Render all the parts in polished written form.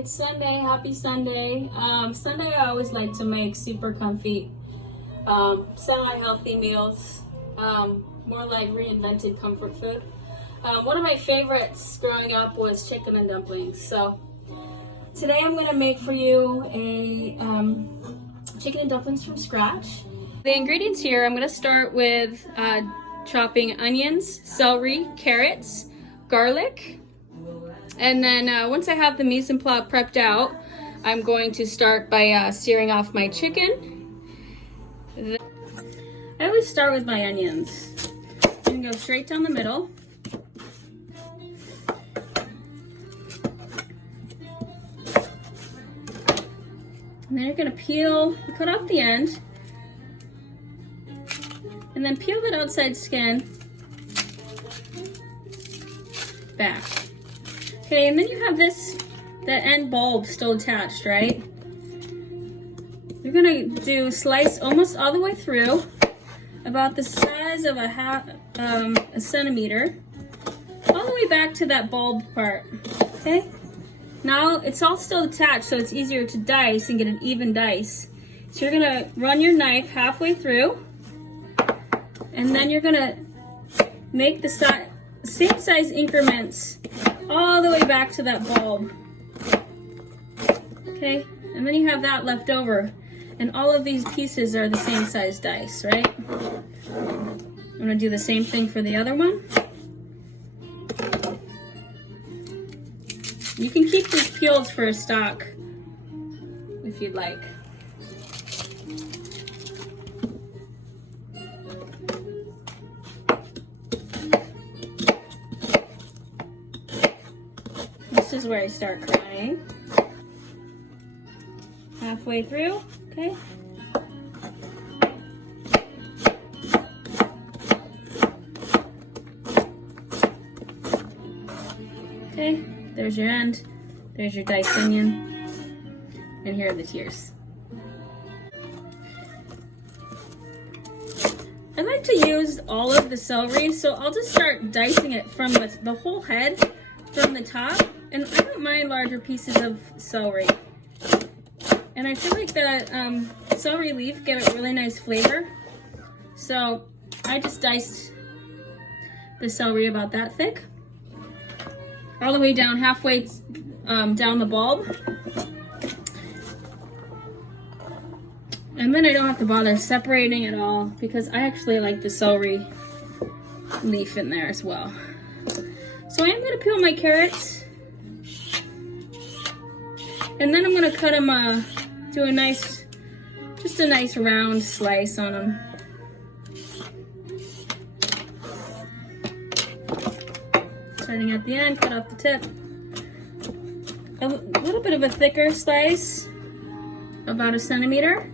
It's Sunday. Happy Sunday. Sunday I always like to make super comfy, semi-healthy meals, more like reinvented comfort food. One of my favorites growing up was chicken and dumplings. So today I'm going to make for you a chicken and dumplings from scratch. The ingredients here, I'm going to start with chopping onions, celery, carrots, garlic. And then once I have the mise en place prepped out, I'm going to start by searing off my chicken. I always start with my onions. I'm gonna go straight down the middle. And then you're gonna peel, cut off the end, and then peel that outside skin back. Okay, and then you have the end bulb still attached, right? You're gonna slice almost all the way through, about the size of a centimeter, all the way back to that bulb part, okay? Now it's all still attached, so it's easier to dice and get an even dice. So you're gonna run your knife halfway through, and then you're gonna make the same size increments all the way back to that bulb. Okay, and then you have that left over, and all of these pieces are the same size dice, right? I'm gonna do the same thing for the other one. You can keep these peeled for a stock if you'd like. This is where I start crying. Halfway through, okay? Okay, there's your end. There's your diced onion. And here are the tears. I like to use all of the celery, so I'll just start dicing it from the whole head, from the top. And I don't mind larger pieces of celery. And I feel like the celery leaf gave it really nice flavor. So I just diced the celery about that thick. All the way down, halfway down the bulb. And then I don't have to bother separating it all, because I actually like the celery leaf in there as well. So I am going to peel my carrots. And then I'm gonna cut them, do just a nice round slice on them. Starting at the end, cut off the tip. A little bit of a thicker slice, about 1 centimeter.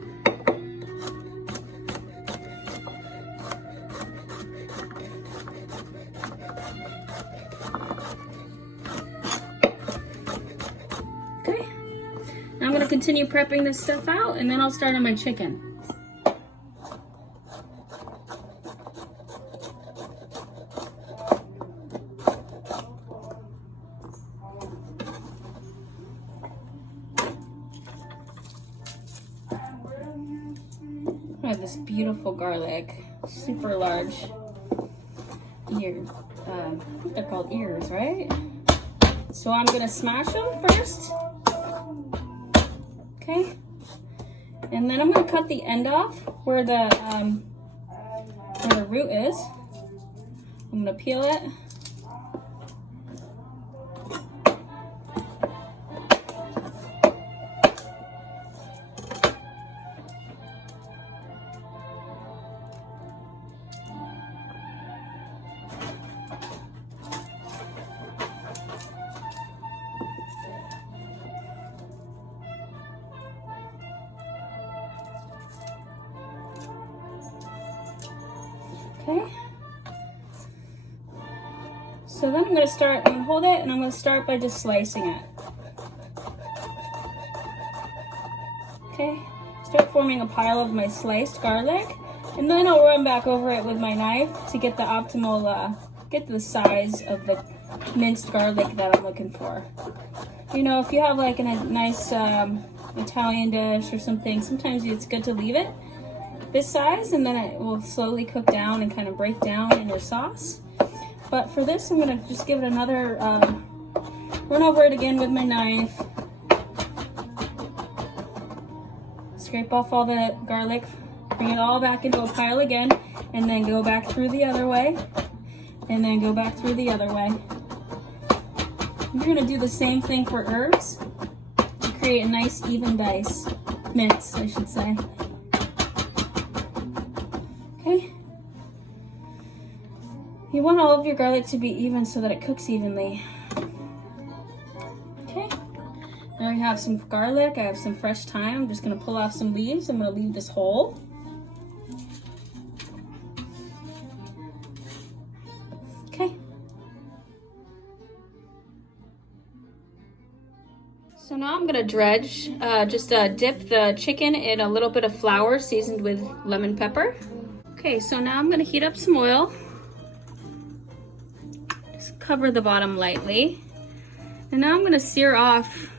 I'm going to continue prepping this stuff out, and then I'll start on my chicken. I have this beautiful garlic, super large ears. I think they're called ears, right? So I'm going to smash them first. Okay, and then I'm going to cut the end off where the root is. I'm going to peel it. Okay, so then I'm going to hold it, and I'm going to start by just slicing it. Okay, start forming a pile of my sliced garlic, and then I'll run back over it with my knife to get the optimal, get the size of the minced garlic that I'm looking for. You know, if you have like a nice Italian dish or something, sometimes it's good to leave it this size, and then it will slowly cook down and kind of break down in your sauce. But for this, I'm gonna just give it another run over it again with my knife. Scrape off all the garlic, bring it all back into a pile again, and then go back through the other way, and then go back through the other way. You're gonna do the same thing for herbs to create a nice even mince, I should say. Okay. You want all of your garlic to be even so that it cooks evenly. Okay. Now I have some garlic, I have some fresh thyme. I'm just gonna pull off some leaves. I'm gonna leave this whole. Okay. So now I'm gonna dredge, dip the chicken in a little bit of flour seasoned with lemon pepper. Okay, so now I'm gonna heat up some oil. Just cover the bottom lightly. And now I'm gonna sear off.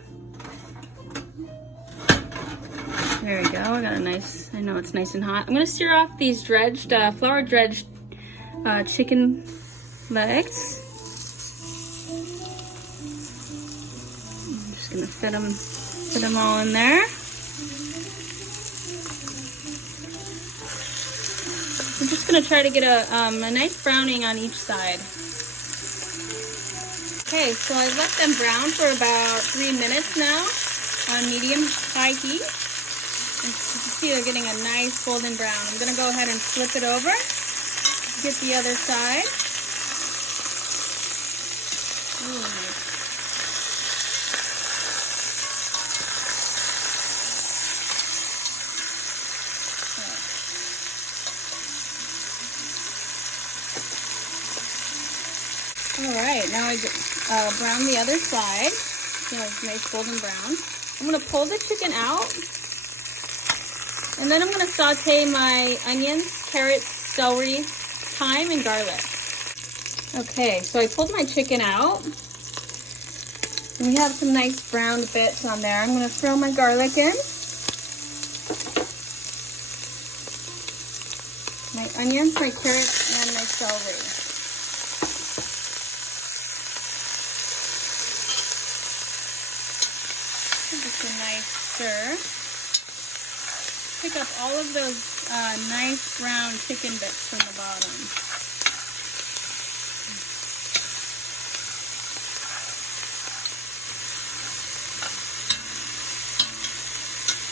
There we go, I got a nice, I know it's nice and hot. I'm gonna sear off these flour dredged chicken legs. I'm just gonna fit them all in there. I'm just gonna try to get a nice browning on each side. Okay, so I left them brown for about 3 minutes now on medium-high heat. And you can see they're getting a nice golden brown. I'm gonna go ahead and flip it over, get the other side. Ooh, nice. All right, now I brown the other side. So it's nice golden brown. I'm gonna pull the chicken out. And then I'm gonna saute my onions, carrots, celery, thyme, and garlic. Okay, so I pulled my chicken out. And we have some nice browned bits on there. I'm gonna throw my garlic in. My onions, my carrots, and my celery. Just a nice stir. Pick up all of those nice brown chicken bits from the bottom.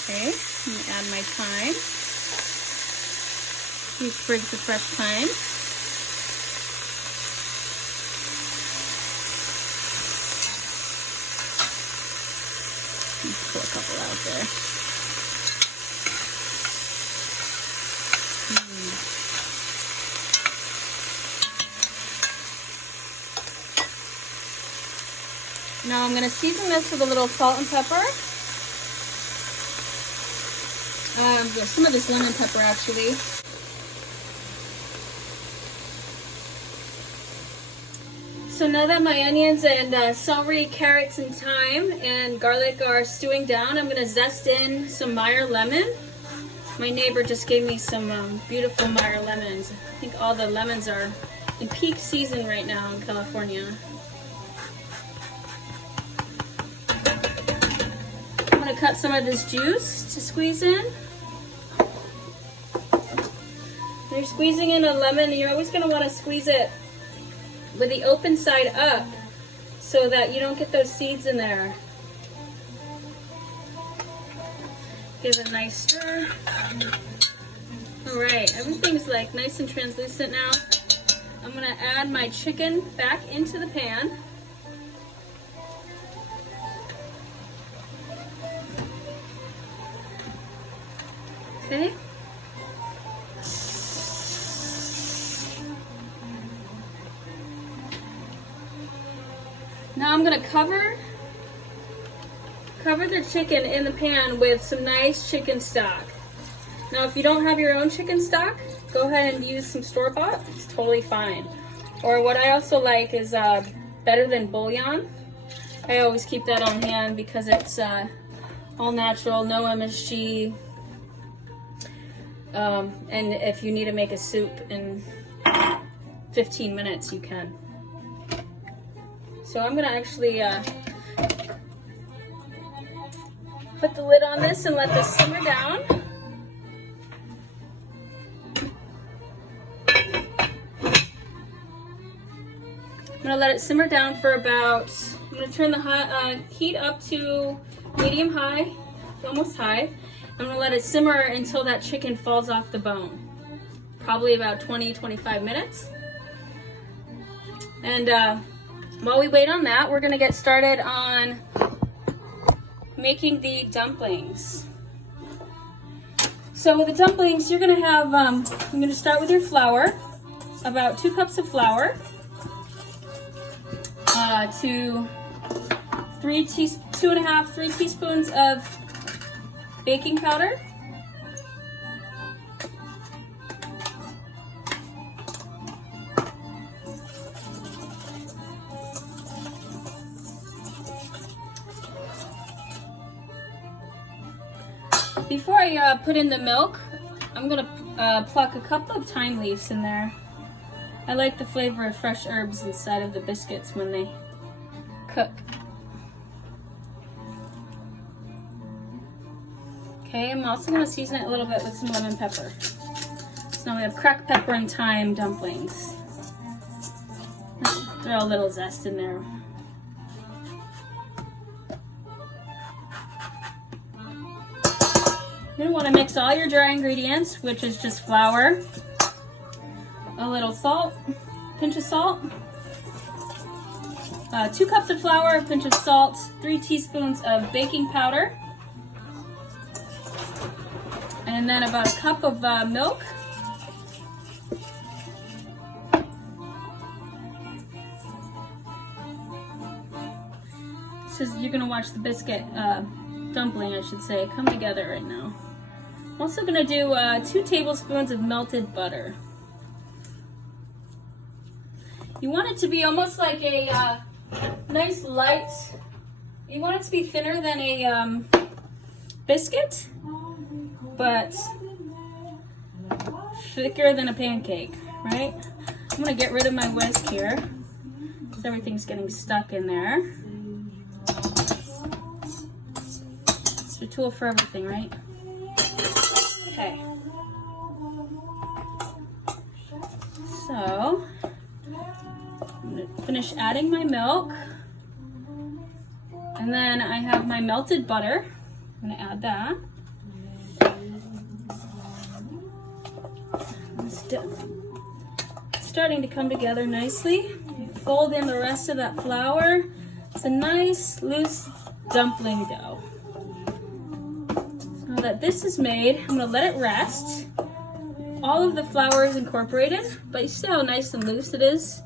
Okay, let me add my thyme. 2 sprigs of fresh thyme. Let's pull a couple out there. Now I'm going to season this with a little salt and pepper. Some of this lemon pepper actually. So now that my onions and celery, carrots, and thyme and garlic are stewing down, I'm going to zest in some Meyer lemon. My neighbor just gave me some beautiful Meyer lemons. I think all the lemons are in peak season right now in California. I'm going to cut some of this juice to squeeze in. When you're squeezing in a lemon, you're always going to want to squeeze it with the open side up so that you don't get those seeds in there. Give it a nice stir. All right, everything's like nice and translucent now. I'm gonna add my chicken back into the pan. Okay. Now I'm gonna cover the chicken in the pan with some nice chicken stock. Now if you don't have your own chicken stock, go ahead and use some store-bought. It's totally fine. Or what I also like is better than bouillon. I always keep that on hand because it's all natural, no MSG. And if you need to make a soup in 15 minutes, you can. So I'm gonna actually put the lid on this and let this simmer down. I'm gonna let it simmer down for about, I'm gonna turn the heat up to medium high, almost high. I'm gonna let it simmer until that chicken falls off the bone. Probably about 20-25 minutes. And while we wait on that, we're gonna get started on making the dumplings. So with the dumplings, you're gonna have, you're gonna start with your flour, about 2 cups of flour, to 3 teaspoons of baking powder, before I put in the milk, I'm gonna pluck a couple of thyme leaves in there. I like the flavor of fresh herbs inside of the biscuits when they cook. Okay, I'm also going to season it a little bit with some lemon pepper. So now we have cracked pepper and thyme dumplings. Let's throw a little zest in there. You're going to want to mix all your dry ingredients, which is just flour, a little salt, pinch of salt, 2 cups of flour, a pinch of salt, 3 teaspoons of baking powder, and then about a cup of milk. This is, you're gonna watch the biscuit dumpling, I should say, come together right now. I'm also gonna do 2 tablespoons of melted butter. You want it to be almost like a nice light, you want it to be thinner than a biscuit, but thicker than a pancake, right? I'm gonna get rid of my whisk here, because everything's getting stuck in there. It's a tool for everything, right? Okay. So, I'm gonna finish adding my milk. And then I have my melted butter. I'm gonna add that. It's starting to come together nicely. Fold in the rest of that flour. It's a nice loose dumpling dough. So now that this is made, I'm gonna let it rest. All of the flour is incorporated, but you see how nice and loose it is?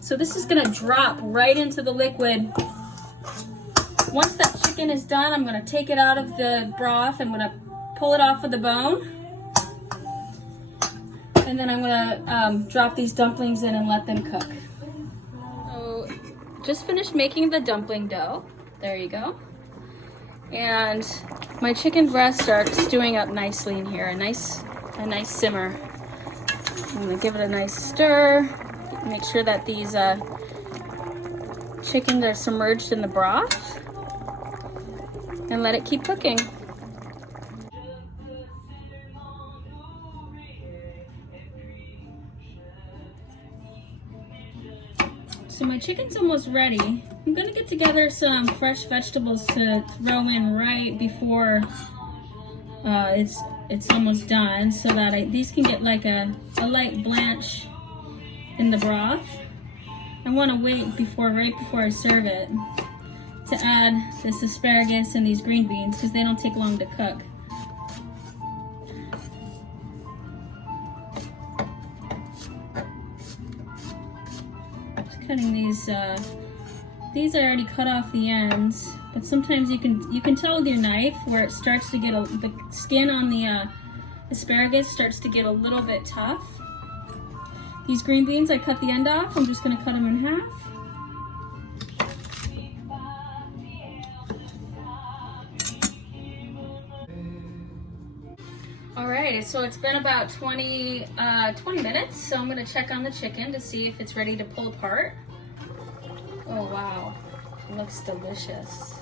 So this is gonna drop right into the liquid. Once that chicken is done, I'm gonna take it out of the broth. I'm gonna pull it off of the bone. And then I'm gonna drop these dumplings in and let them cook. So just finished making the dumpling dough. There you go. And my chicken breasts are stewing up nicely in here. A nice simmer. I'm gonna give it a nice stir. Make sure that these chickens are submerged in the broth. And let it keep cooking. So my chicken's almost ready. I'm gonna get together some fresh vegetables to throw in right before it's almost done, so that these can get like a light blanch in the broth. I want to wait right before I serve it to add this asparagus and these green beans because they don't take long to cook. Cutting these I already cut off the ends, but sometimes you can tell with your knife where it starts to get the skin on the asparagus starts to get a little bit tough. These green beans, I cut the end off. I'm just going to cut them in half. All right, so it's been about 20 minutes, so I'm gonna check on the chicken to see if it's ready to pull apart. Oh wow, it looks delicious.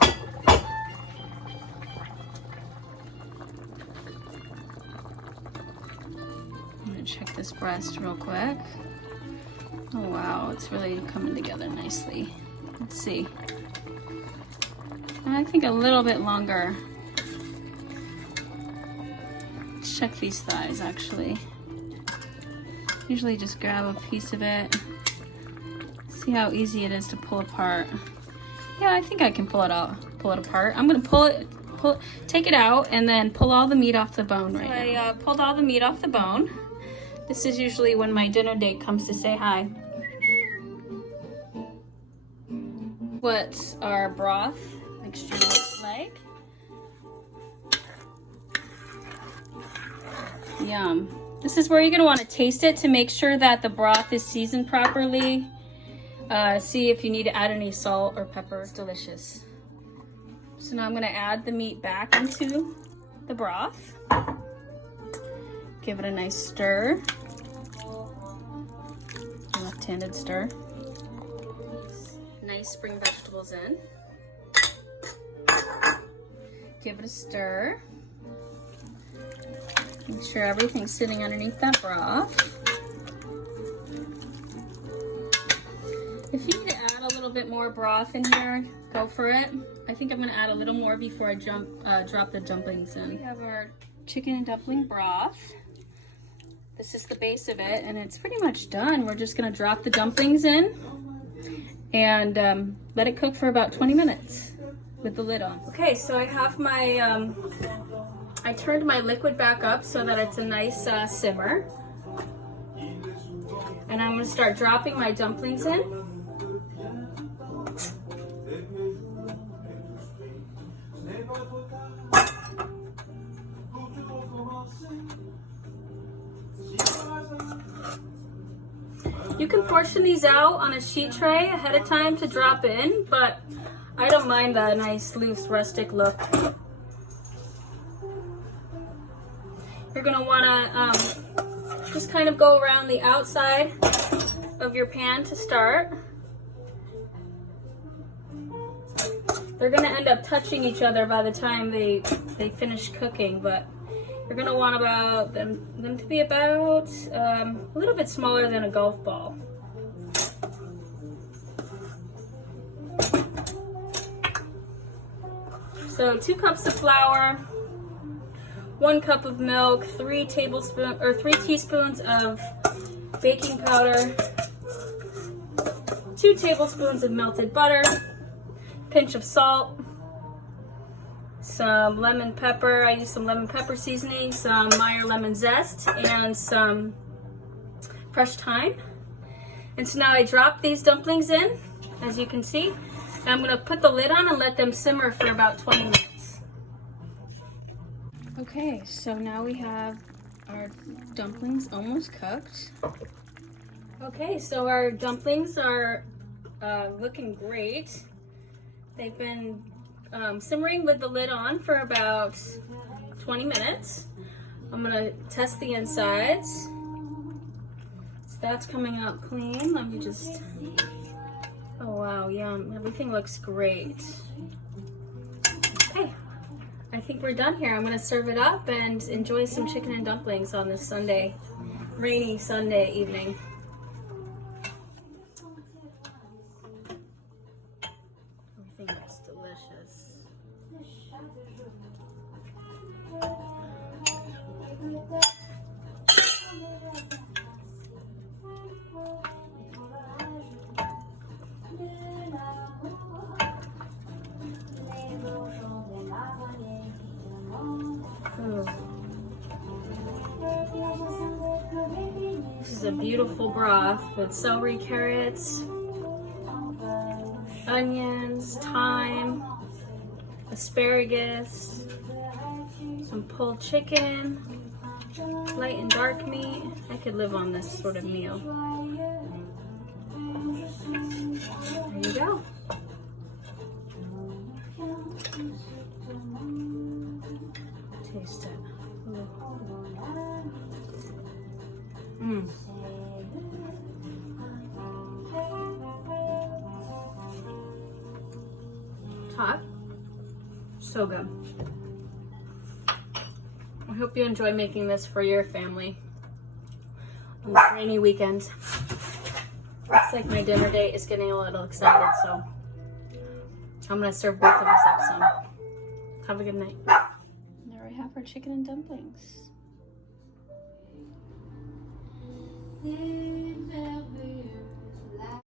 I'm gonna check this breast real quick. Oh wow, it's really coming together nicely. Let's see. I think a little bit longer. Let's check these thighs actually. Usually just grab a piece of it. See how easy it is to pull apart. Yeah, I think I can pull it apart. I'm gonna take it out and then pull all the meat off the bone right now. I pulled all the meat off the bone. This is usually when my dinner date comes to say hi. What our broth mixture looks like. Yum. This is where you're gonna wanna taste it to make sure that the broth is seasoned properly. See if you need to add any salt or pepper. It's delicious. So now I'm gonna add the meat back into the broth. Give it a nice stir. Left-handed stir. Nice spring vegetables in. Give it a stir. Make sure everything's sitting underneath that broth. If you need to add a little bit more broth in here, go for it. I think I'm gonna add a little more before I drop the dumplings in. We have our chicken and dumpling broth. This is the base of it, and it's pretty much done. We're just gonna drop the dumplings in and let it cook for about 20 minutes with the lid on. Okay, so I have my, I turned my liquid back up so that it's a nice simmer. And I'm gonna start dropping my dumplings in. You can portion these out on a sheet tray ahead of time to drop in, but I don't mind the nice, loose, rustic look. You're gonna wanna just kind of go around the outside of your pan to start. They're gonna end up touching each other by the time they finish cooking, but you're gonna want about them to be about a little bit smaller than a golf ball. So 2 cups of flour, 1 cup of milk, 3 teaspoons of baking powder, 2 tablespoons of melted butter, pinch of salt, some lemon pepper. I use some lemon pepper seasoning, some Meyer lemon zest, and some fresh thyme. And so now I drop these dumplings in, as you can see. And I'm gonna put the lid on and let them simmer for about 20 minutes. Okay, so now we have our dumplings almost cooked. Okay, so our dumplings are looking great. They've been simmering with the lid on for about 20 minutes. I'm gonna test the insides. So that's coming out clean. Let me just, oh wow, yum. Everything looks great. Okay, I think we're done here. I'm gonna serve it up and enjoy some chicken and dumplings on this Sunday, rainy Sunday evening. Everything looks delicious. This is a beautiful broth with celery, carrots, onions, thyme, asparagus, some pulled chicken, light and dark meat. I could live on this sort of meal. There you go. Taste it. Ooh. Mmm. It's hot. So good. I hope you enjoy making this for your family on this rainy weekend. Looks like my dinner date is getting a little excited, so I'm gonna serve both of us up some. Have a good night. There we have our chicken and dumplings.